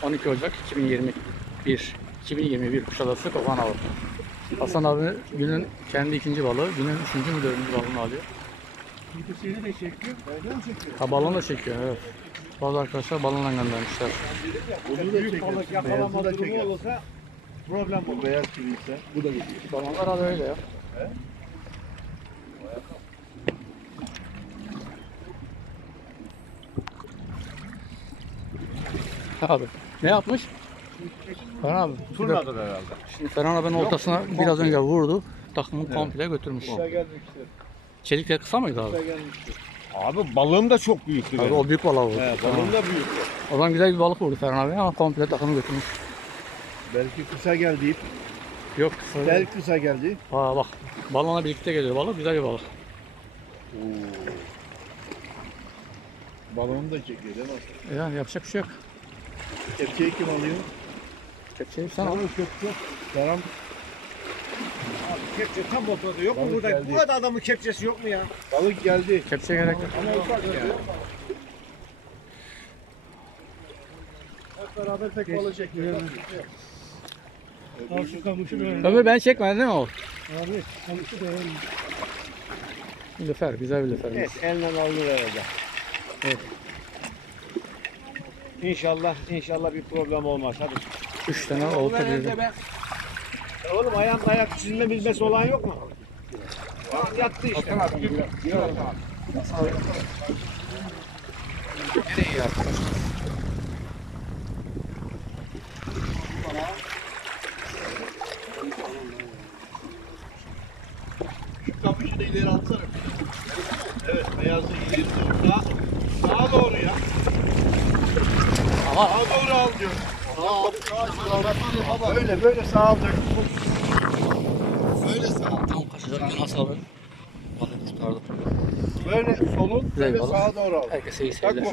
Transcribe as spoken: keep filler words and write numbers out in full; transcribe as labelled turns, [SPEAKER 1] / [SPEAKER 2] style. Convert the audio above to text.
[SPEAKER 1] on iki Ocak iki bin yirmi bir iki bin yirmi bir Kuşadası Kopan Avı. Hasan abi günün kendi ikinci balığı, günün üçüncü mü dördüncü balığını alıyor.
[SPEAKER 2] Seni de çekiyor. Öyle mi çekiyor?
[SPEAKER 1] Ha, balonu da çekiyor, evet. Bazı arkadaşlar balonla göndermişler.
[SPEAKER 2] Bunu da büyük balık yakalama durumu olursa problem bu. Beyaz kiriyse bu da gidiyor.
[SPEAKER 1] Balonlar da öyle ya.
[SPEAKER 2] He?
[SPEAKER 1] Abi ne yapmış? Ferhan abi.
[SPEAKER 2] Turnadır herhalde.
[SPEAKER 1] Şimdi Ferhan abinin oltasına biraz önce vurdu. Takımı komple götürmüş.
[SPEAKER 2] Kuşa gelmiştir.
[SPEAKER 1] Çelikler kısa mıydı abi?
[SPEAKER 2] Kuşa gelmiştir. Abi balığım da çok büyüktü
[SPEAKER 1] Abi
[SPEAKER 2] benim.
[SPEAKER 1] o büyük balığı vurdu.
[SPEAKER 2] He, balığım da büyüktü.
[SPEAKER 1] O zaman güzel bir balık vurdu Ferhan abi ama komple takımı götürmüş.
[SPEAKER 2] Belki kısa geldi.
[SPEAKER 1] Yok kısa.
[SPEAKER 2] Belki kısa geldi.
[SPEAKER 1] Aa bak, balonla birlikte geliyor balık, güzel bir balık.
[SPEAKER 2] Oo. Balonu da çekiyor değil mi?
[SPEAKER 1] Yani yapacak bir şey yok.
[SPEAKER 2] Kepçeyi kim alıyor?
[SPEAKER 1] Kepçeyi sen al.
[SPEAKER 2] Kepçe. Karam.
[SPEAKER 3] Abi kepçe tam ortada yok mu
[SPEAKER 2] Balık
[SPEAKER 3] burada?
[SPEAKER 2] geldi.
[SPEAKER 3] Bu kadar adamın kepçesi yok mu ya?
[SPEAKER 2] Balık geldi.
[SPEAKER 1] Kepçeye gerek yok.
[SPEAKER 3] Ama ufak ya.
[SPEAKER 2] Hep beraber tek balık çekiyor.
[SPEAKER 3] Al şu kamışı da
[SPEAKER 1] Ömür ben çekmedim değil mi o?
[SPEAKER 3] Abi kamışı da öyle.
[SPEAKER 1] Lüfer, güzel bir lüferimiz.
[SPEAKER 3] Evet elle alınır herhalde.
[SPEAKER 1] Evet.
[SPEAKER 3] İnşallah inşallah bir problem olmaz. Hadi.
[SPEAKER 1] Üç tane olta girdi.
[SPEAKER 3] Ya oğlum ayağında ayak çizme bilmesi olan yok mu? Bak yattı işte.
[SPEAKER 1] Nereye arkadaşlar?
[SPEAKER 2] Şu kamışı da ileri atsana. Evet, beyazı ileri dur. Sağa, sağa doğru ya.
[SPEAKER 1] Ama
[SPEAKER 2] Sağa doğru al diyor. Sağa, böyle böyle sağa alacak. Böyle sağa.
[SPEAKER 1] tam kaçacakken Hasan abi balık kurtardı.
[SPEAKER 2] Böyle solun,
[SPEAKER 1] Güzel
[SPEAKER 2] böyle
[SPEAKER 1] balık.
[SPEAKER 2] sağa doğru al.
[SPEAKER 1] Herkese iyi
[SPEAKER 2] Bak
[SPEAKER 1] seyirler.